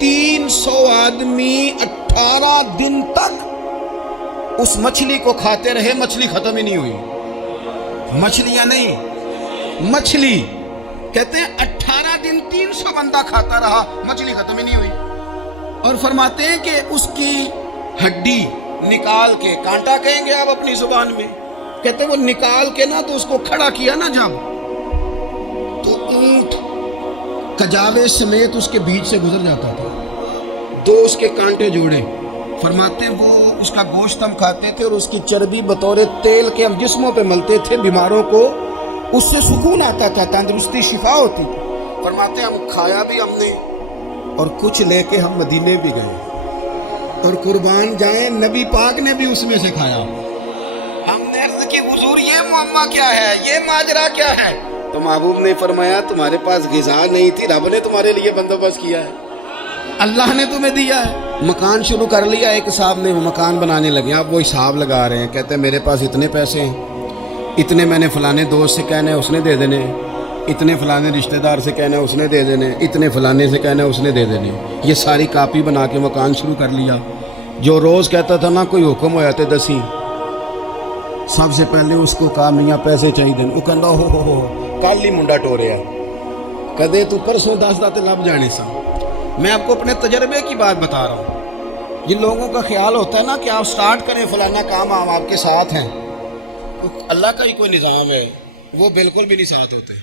300 آدمی 18 دن تک اس مچھلی کو کھاتے رہے، مچھلی ختم ہی نہیں ہوئی۔ مچھلیاں نہیں، مچھلی کہتے ہیں 18 دن 300 بندہ کھاتا رہا، مچھلی ختم ہی نہیں ہوئی۔ اور فرماتے ہیں کہ اس کی ہڈی نکال کے، کانٹا کہیں گے آپ اپنی زبان میں، کہتے ہیں وہ نکال کے نا تو اس کو کھڑا کیا نا جب، تو اونٹ کجاوے سمیت اس کے بیچ سے گزر جاتا تھا، 2 اس کے کانٹے جوڑے۔ فرماتے ہیں وہ اس کا گوشت ہم کھاتے تھے اور اس کی چربی بطور تیل کے ہم جسموں پہ ملتے تھے، بیماروں کو اس سے سکون آتا تھا، تندرستی شفا ہوتی تھی۔ فرماتے ہیں ہم کھایا بھی ہم نے اور کچھ لے کے ہم مدینے بھی گئے، اور قربان جائیں نبی پاک نے بھی اس میں سے کھایا۔ ہم نے عرض کی حضور یہ معاملہ کیا ہے، یہ ماجرا کیا ہے؟ تو محبوب نے فرمایا تمہارے پاس غذا نہیں تھی، رب نے تمہارے لیے بندوبست کیا ہے، اللہ نے تمہیں دیا ہے۔ مکان شروع کر لیا، ایک صاحب نے مکان بنانے لگے، آپ وہ حساب لگا رہے ہیں، کہتے ہیں میرے پاس اتنے پیسے ہیں، اتنے میں نے فلانے دوست سے کہنا ہے اس نے دے دینے، اتنے فلانے رشتہ دار سے کہنا ہے اس نے دے دینے، اتنے فلانے سے کہنا ہے اس نے دے دینے۔ یہ ساری کاپی بنا کے مکان شروع کر لیا۔ جو روز کہتا تھا نا کوئی حکم ہو جاتے 10 سب سے پہلے اس کو کہا میاں پیسے چاہیے دن، وہ کہندا ہو کل ہی منڈا ٹوریا کدے تو پرسوں 10 داتے لب جانے سا۔ میں آپ کو اپنے تجربے کی بات بتا رہا ہوں۔ جن لوگوں کا خیال ہوتا ہے نا کہ آپ سٹارٹ کریں فلانا کام، آپ کے ساتھ ہیں، اللہ کا ہی کوئی نظام ہے، وہ بالکل بھی نہیں ساتھ ہوتے۔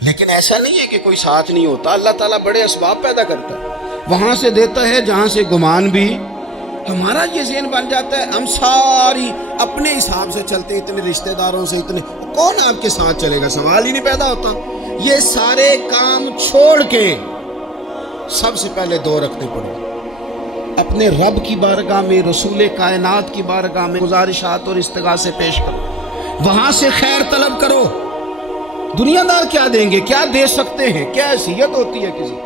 لیکن ایسا نہیں ہے کہ کوئی ساتھ نہیں ہوتا، اللہ تعالیٰ بڑے اسباب پیدا کرتا ہے، وہاں سے دیتا ہے جہاں سے گمان بھی۔ ہمارا یہ ذہن بن جاتا ہے ہم ساری اپنے حساب سے چلتے، اتنے رشتہ داروں سے، اتنے کون آپ کے ساتھ چلے گا، سوال ہی نہیں پیدا ہوتا۔ یہ سارے کام چھوڑ کے سب سے پہلے 2 رکھنے پڑے، اپنے رب کی بارگاہ میں، رسول کائنات کی بارگاہ میں گزارشات اور استغاثے پیش کرو، وہاں سے خیر طلب کرو۔ دنیا دار کیا دیں گے، کیا دے سکتے ہیں، کیا حیثیت ہوتی ہے کسی،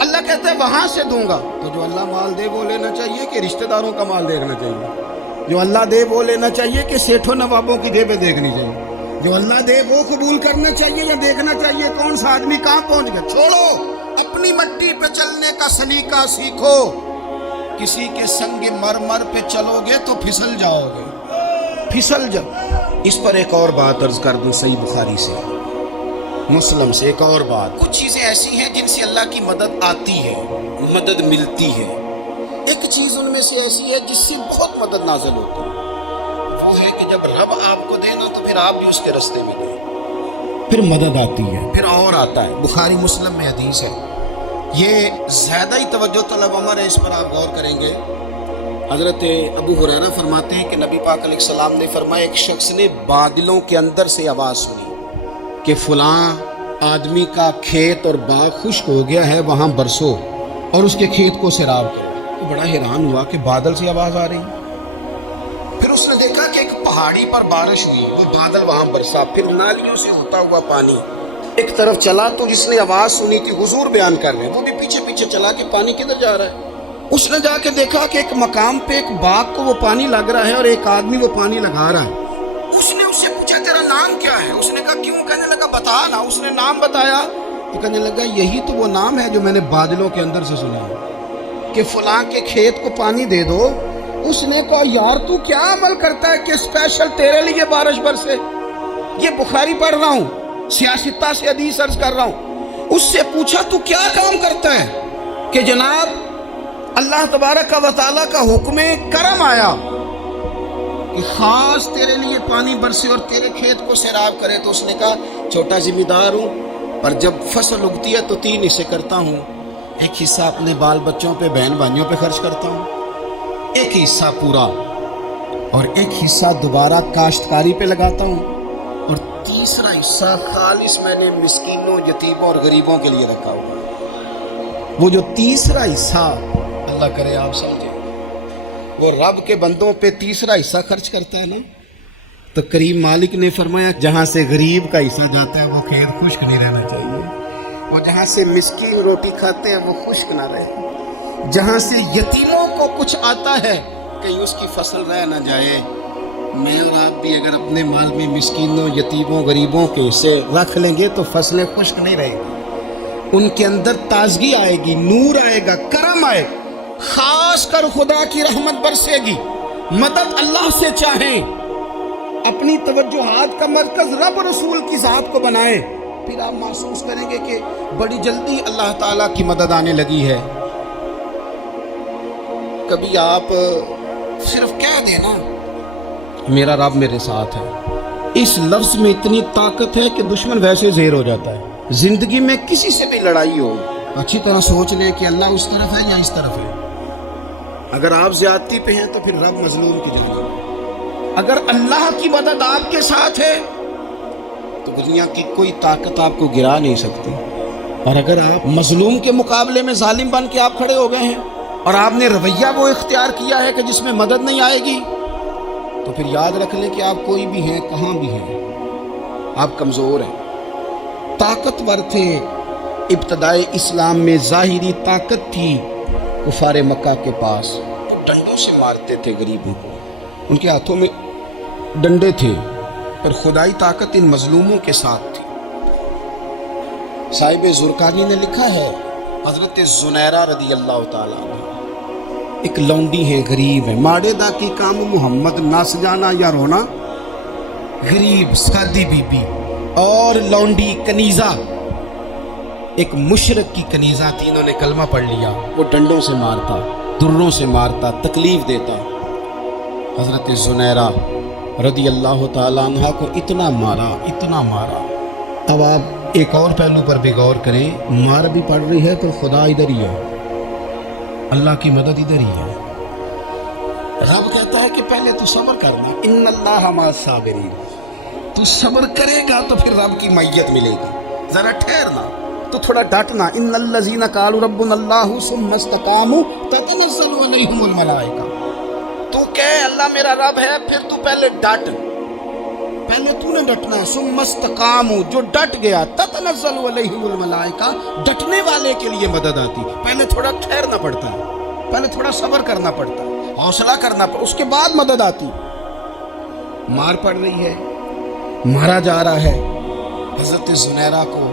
اللہ کہتا ہے وہاں سے دوں گا۔ تو جو اللہ مال دے وہ لینا چاہیے کہ رشتہ داروں کا مال دیکھنا چاہیے؟ جو اللہ دے وہ لینا چاہیے کہ سیٹھوں نوابوں کی جیبیں دیکھنی چاہیے؟ جو اللہ دے وہ قبول کرنا چاہیے یا دیکھنا چاہیے کون سا آدمی کہاں پہنچ گیا؟ چھوڑو، اپنی مٹی پہ چلنے کا سلیقہ سیکھو۔ کسی کے سنگ مرمر پہ چلو گے تو پھسل جاؤ گے، پھسل جاؤ۔ اس پر ایک اور بات عرض کر دوں، صحیح بخاری سے، مسلم سے ایک اور بات۔ کچھ چیزیں ایسی ہیں جن سے اللہ کی مدد آتی ہے، مدد ملتی ہے۔ ایک چیز ان میں سے ایسی ہے جس سے بہت مدد نازل ہوتی ہے، وہ ہے کہ جب رب آپ کو دے نا تو پھر آپ بھی اس کے رستے میں دیں، پھر مدد آتی ہے، پھر اور آتا ہے۔ بخاری مسلم میں حدیث ہے، یہ زیادہ ہی توجہ طلب عمر ہے، اس پر آپ غور کریں گے۔ حضرت ابو ہریرہ فرماتے ہیں کہ نبی پاک علیہ السلام نے فرمایا ایک شخص نے بادلوں کے اندر سے آواز سنی کہ فلاں آدمی کا کھیت اور باغ خشک ہو گیا ہے، وہاں برسو اور اس کے کھیت کو سیراب کرو۔ وہ بڑا حیران ہوا کہ بادل سے آواز آ رہی۔ پھر اس نے دیکھا کہ ایک پہاڑی پر بارش ہوئی، وہ بادل وہاں برسا، پھر نالیوں سے ہوتا ہوا پانی ایک طرف چلا۔ تو جس نے آواز سنی تھی، حضور بیان کر رہے ہیں، وہ بھی پیچھے پیچھے چلا کہ پانی کدھر جا رہا ہے۔ اس نے جا کے دیکھا کہ ایک مقام پہ ایک باغ کو وہ پانی لگ رہا ہے اور ایک آدمی وہ پانی لگا رہا ہے۔ اس نے اس سے پوچھا تیرا نام کیا ہے؟ اس نے کہا کیوں؟ کہنے لگا بتا نا۔ اس نے نام بتایا تو کہنے لگا یہی تو وہ نام ہے جو میں نے بادلوں کے اندر سے سنا ہے کہ فلاں کے کھیت کو پانی دے دو۔ اس نے کہا یار تو کیا عمل کرتا ہے کہ اسپیشل تیرے لیے بارش برسے؟ یہ بخاری پڑھ رہا ہوں، سیاستہ سے حدیث عرض کر رہا ہوں۔ اس سے پوچھا تو کیا کام کرتا ہے کہ جناب اللہ تبارک و تعالیٰ کا حکم کرم آیا کہ خاص تیرے لیے پانی برسے اور تیرے کھیت کو سیراب کرے؟ تو اس نے کہا چھوٹا ذمہ دار ہوں، پر جب فصل اگتی ہے تو 3 حصے کرتا ہوں، ایک حصہ اپنے بال بچوں پہ، بہن بھائیوں پہ خرچ کرتا ہوں، ایک حصہ پورا، اور ایک حصہ دوبارہ کاشتکاری پہ لگاتا ہوں، اور تیسرا حصہ خالص میں نے مسکینوں، یتیموں اور غریبوں کے لیے رکھا ہوا۔ وہ جو تیسرا حصہ، اللہ کرے آپ سمجھیں، وہ رب کے بندوں پہ تیسرا حصہ خرچ کرتا ہے نا، تو کریم مالک نے فرمایا جہاں سے غریب کا حصہ جاتا ہے وہ کھیت خشک نہیں رہنا چاہیے، وہ جہاں سے مسکین روٹی کھاتے ہیں وہ خشک نہ رہے، جہاں سے یتیموں کو کچھ آتا ہے کہ اس کی فصل رہ نہ جائے، میں اور آپ بھی اگر اپنے مال میں مسکینوں یتیموں غریبوں کے سے رکھ لیں گے تو فصلیں خشک نہیں رہیں گی، ان کے اندر تازگی آئے گی، نور آئے گا، کرم آئے گا، خاص کر خدا کی رحمت برسے گی، مدد اللہ سے چاہیں، اپنی توجہات کا مرکز رب رسول کی ذات کو بنائیں، پھر آپ محسوس کریں گے کہ بڑی جلدی اللہ تعالیٰ کی مدد آنے لگی ہے۔ کبھی آپ صرف کہہ دینا میرا رب میرے ساتھ ہے، اس لفظ میں اتنی طاقت ہے کہ دشمن ویسے زہر ہو جاتا ہے۔ زندگی میں کسی سے بھی لڑائی ہو، اچھی طرح سوچ لیں کہ اللہ اس طرف ہے یا اس طرف ہے۔ اگر آپ زیادتی پہ ہیں تو پھر رب مظلوم کی جانب ہے۔ اگر اللہ کی مدد آپ کے ساتھ ہے تو دنیا کی کوئی طاقت آپ کو گرا نہیں سکتی، اور اگر آپ مظلوم کے مقابلے میں ظالم بن کے آپ کھڑے ہو گئے ہیں اور آپ نے رویہ وہ اختیار کیا ہے کہ جس میں مدد نہیں آئے گی، تو پھر یاد رکھ لیں کہ آپ کوئی بھی ہیں، کہاں بھی ہیں، آپ کمزور ہیں۔ طاقتور تھے ابتدائے اسلام میں، ظاہری طاقت تھی کفار مکہ کے پاس، وہ ڈنڈوں سے مارتے تھے غریبوں کو، ان کے ہاتھوں میں ڈنڈے تھے، پر خدائی طاقت ان مظلوموں کے ساتھ تھی۔ صاحب زرقانی نے لکھا ہے، حضرت زنیرہ رضی اللہ تعالیٰ عنہ ایک لونڈی ہے، غریب ہے، ماڑے دا کی کام محمد نس جانا یا رونا، غریب سادی بی بی اور لونڈی کنیزہ، ایک مشرک کی کنیزہ تھی، انہوں نے کلمہ پڑھ لیا، وہ ڈنڈوں سے مارتا، دروں سے مارتا، تکلیف دیتا۔ حضرت زنیرہ رضی اللہ تعالیٰ عنہ کو اتنا مارا، اتنا مارا۔ اب آپ ایک اور پہلو پر بھی غور کریں، مار بھی پڑ رہی ہے تو خدا ادھر ہی ہے، اللہ کی مدد ادھر ہی ہے۔ رب کہتا ہے کہ پہلے تو صبر کرنا، ان اللہ مع الصابرین، تو صبر کرے گا تو پھر رب کی معیت ملے گی، ذرا ٹھہرنا تو تھوڑا ڈٹنا۔ ان الذین قالوا ربنا اللہ ثم استقاموا تتنزل علیہم الملائکہ، تو کہے اللہ میرا رب ہے، پھر تو پہلے ڈٹ، پہلے تو نے ڈٹنا ہے۔ ثم استقاموا، جو ڈٹ گیا، تتنزل علیہم الملائکہ، ڈٹنے والے کے لیے مدد آتی، پہلے تھوڑا ٹھہرنا پڑتا ہے، پہلے تھوڑا صبر کرنا پڑتا ہے، حوصلہ کرنا پڑتا، اس کے بعد مدد آتی۔ مار پڑ رہی ہے، مارا جا رہا ہے حضرت زنیرہ کو،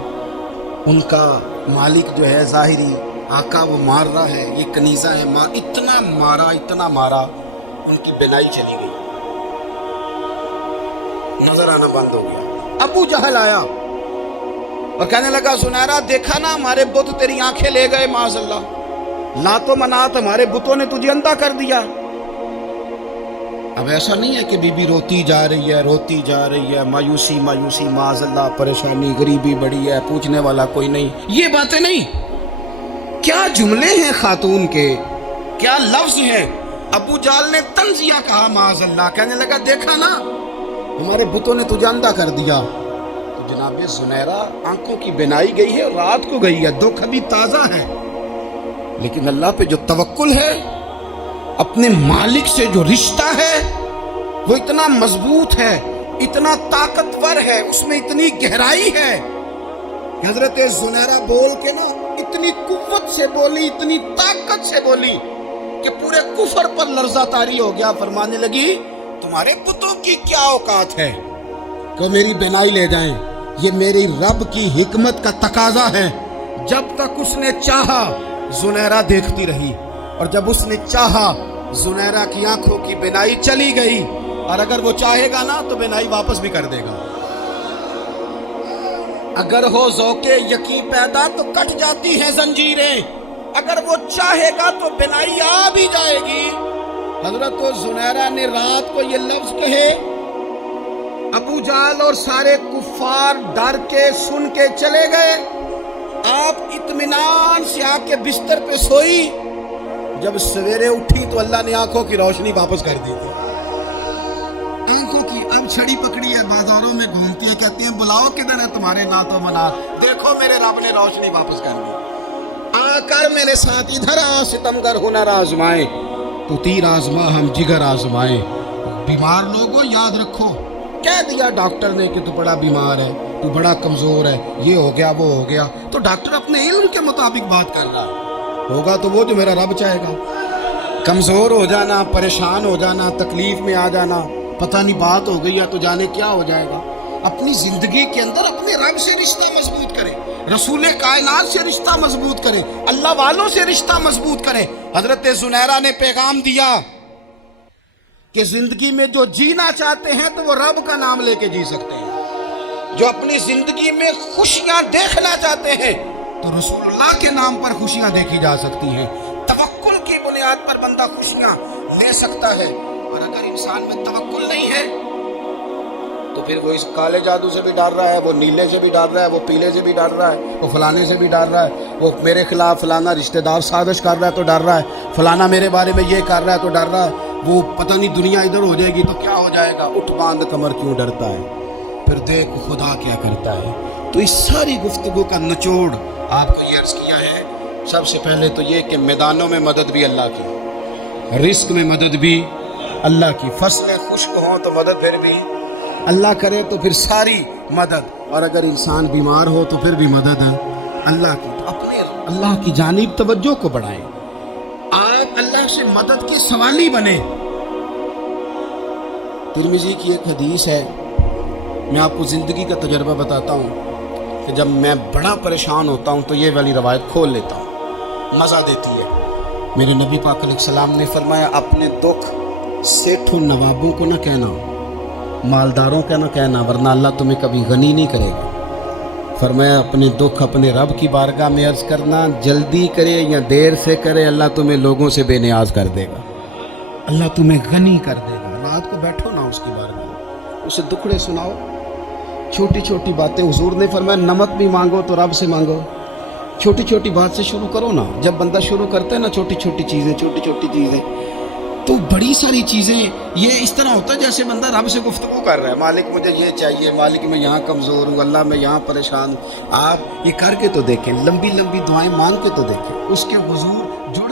ان کا مالک جو ہے ظاہری آقا وہ مار رہا ہے، یہ کنیزہ ہے، اتنا مارا، اتنا مارا، ان کی بینائی چلی گئی، نظر آنا بند ہو گیا۔ ابو جہل آیا اور کہنے لگا زنیرہ دیکھا نا ہمارے بت تیری آنکھیں لے گئے، معاذ اللہ، لات و منات ہمارے بتوں نے تجھے اندھا کر دیا۔ اب ایسا نہیں ہے کہ بی بی روتی جا رہی ہے، روتی جا رہی ہے، مایوسی مایوسی، معاذ اللہ، پریشانی، غریبی بڑی ہے، پوچھنے والا کوئی نہیں، یہ باتیں نہیں۔ کیا جملے ہیں خاتون کے، کیا لفظ ہیں۔ ابو جہل نے تنزیہ کہا، معاذ اللہ، کہنے لگا دیکھا نا ہمارے بتوں نے تجھے اندھا کر دیا۔ تو جناب زنیرہ آنکھوں کی بینائی گئی ہے اور رات کو گئی ہے، دکھ ابھی تازہ ہے، لیکن اللہ پہ جو توکل ہے، اپنے مالک سے جو رشتہ ہے، وہ اتنا مضبوط ہے، اتنا طاقتور ہے، اس میں اتنی گہرائی ہے کہ حضرت زنیرہ بول کے نا اتنی قوت سے بولی، اتنی طاقت سے بولی کہ پورے کفر پر لرزہ طاری ہو گیا۔ فرمانے لگی تمہارے بتوں کی کیا اوقات ہے کہ میری بینائی لے جائیں، یہ میری رب کی حکمت کا تقاضا ہے۔ جب تک اس نے چاہا زنیرہ دیکھتی رہی، اور جب اس نے چاہا زنیرہ کی آنکھوں کی بینائی چلی گئی، اور اگر وہ چاہے گا نا تو بینائی واپس بھی کر دے گا۔ اگر ہو ذوق یقین پیدا تو کٹ جاتی ہیں زنجیریں، اگر وہ چاہے گا تو بینائی آ بھی جائے گی۔ حضرت زنیرہ نے رات کو یہ لفظ کہے، ابو جہل اور سارے کفار ڈر کے سن کے چلے گئے، آپ اطمینان سے آ کے بستر پہ سوئی۔ جب سویرے اٹھی تو اللہ نے آنکھوں کی روشنی واپس کر دی تھی، آنکھوں کی۔ اب چھڑی پکڑی ہے، بازاروں میں گھومتی ہے، کہتی ہیں بلاؤ کدھر ہے تمہارے نعت و منات، دیکھو میرے رب نے روشنی واپس کر دی، آ کر میرے ساتھ ادھر آ، ستمگر ہنر آزمائے، تو تیر آزما ہم جگر آزمائے۔ بیمار لوگوں یاد رکھو، کہہ دیا ڈاکٹر نے کہ تو بڑا بیمار ہے، تو بڑا کمزور ہے، یہ ہو گیا وہ ہو گیا، تو ڈاکٹر اپنے علم کے مطابق بات کر رہا ہوگا تو وہ جو میرا رب چاہے گا۔ کمزور ہو جانا، پریشان ہو جانا، تکلیف میں آ جانا، پتہ نہیں بات ہو گئی یا تو جانے کیا ہو جائے گا. اپنی زندگی کے اندر اپنے رب سے رشتہ مضبوط کرے, رسول کائنات سے رشتہ مضبوط کرے, اللہ والوں سے رشتہ مضبوط کرے. حضرت زنیرہ نے پیغام دیا کہ زندگی میں جو جینا چاہتے ہیں تو وہ رب کا نام لے کے جی سکتے ہیں. جو اپنی زندگی میں خوشیاں دیکھنا چاہتے ہیں تو رسول اللہ کے نام پر خوشیاں دیکھی جا سکتی ہیں. توکل کی بنیاد پر بندہ خوشیاں لے سکتا ہے. اور اگر انسان میں توکل نہیں ہے تو پھر وہ اس کالے جادو سے بھی ڈر رہا ہے, وہ نیلے سے بھی ڈر رہا ہے, وہ پیلے سے بھی ڈر رہا ہے, وہ فلانے سے بھی ڈر رہا ہے, وہ میرے خلاف فلانا رشتہ دار سازش کر رہا ہے تو ڈر رہا ہے, فلانا میرے بارے میں یہ کر رہا ہے تو ڈر رہا ہے, وہ پتہ نہیں دنیا ادھر ہو جائے گی تو کیا ہو جائے گا. اٹھ باندھ کمر کیوں ڈرتا ہے, پھر دیکھ خدا کیا کرتا ہے. تو اس ساری گفتگو کا نچوڑ آپ کو یہ عرض کیا ہے. سب سے پہلے تو یہ کہ میدانوں میں مدد بھی اللہ کی, رزق میں مدد بھی اللہ کی, فصلیں خشک ہوں تو مدد پھر بھی اللہ کرے, تو پھر ساری مدد. اور اگر انسان بیمار ہو تو پھر بھی مدد ہے اللہ کی. تو اپنے اللہ کی جانب توجہ کو بڑھائیں, آپ اللہ سے مدد کے سوالی بنیں. ترمذی کی ایک حدیث ہے, میں آپ کو زندگی کا تجربہ بتاتا ہوں کہ جب میں بڑا پریشان ہوتا ہوں تو یہ والی روایت کھول لیتا ہوں, مزہ دیتی ہے. میرے نبی پاک علیہ السلام نے فرمایا اپنے دکھ سیٹھوں نوابوں کو نہ کہنا, مالداروں کا نہ کہنا, ورنہ اللہ تمہیں کبھی غنی نہیں کرے گا. فرمایا اپنے دکھ اپنے رب کی بارگاہ میں عرض کرنا, جلدی کرے یا دیر سے کرے اللہ تمہیں لوگوں سے بے نیاز کر دے گا, اللہ تمہیں غنی کر دے گا. رات کو بیٹھو نا اس کی بارگاہ میں, اسے دکھڑے سناؤ, چھوٹی چھوٹی باتیں. حضور نے فرمایا نمک بھی مانگو تو رب سے مانگو, چھوٹی چھوٹی بات سے شروع کرو نا. جب بندہ شروع کرتا ہے نا چھوٹی چھوٹی چیزیں تو بڑی ساری چیزیں یہ اس طرح ہوتا ہے جیسے بندہ رب سے گفتگو کر رہا ہے, مالک مجھے یہ چاہیے, مالک میں یہاں کمزور ہوں, اللہ میں یہاں پریشان ہوں. آپ یہ کر کے تو دیکھیں, لمبی لمبی دعائیں مانگ کے تو دیکھیں, اس کے حضور جڑ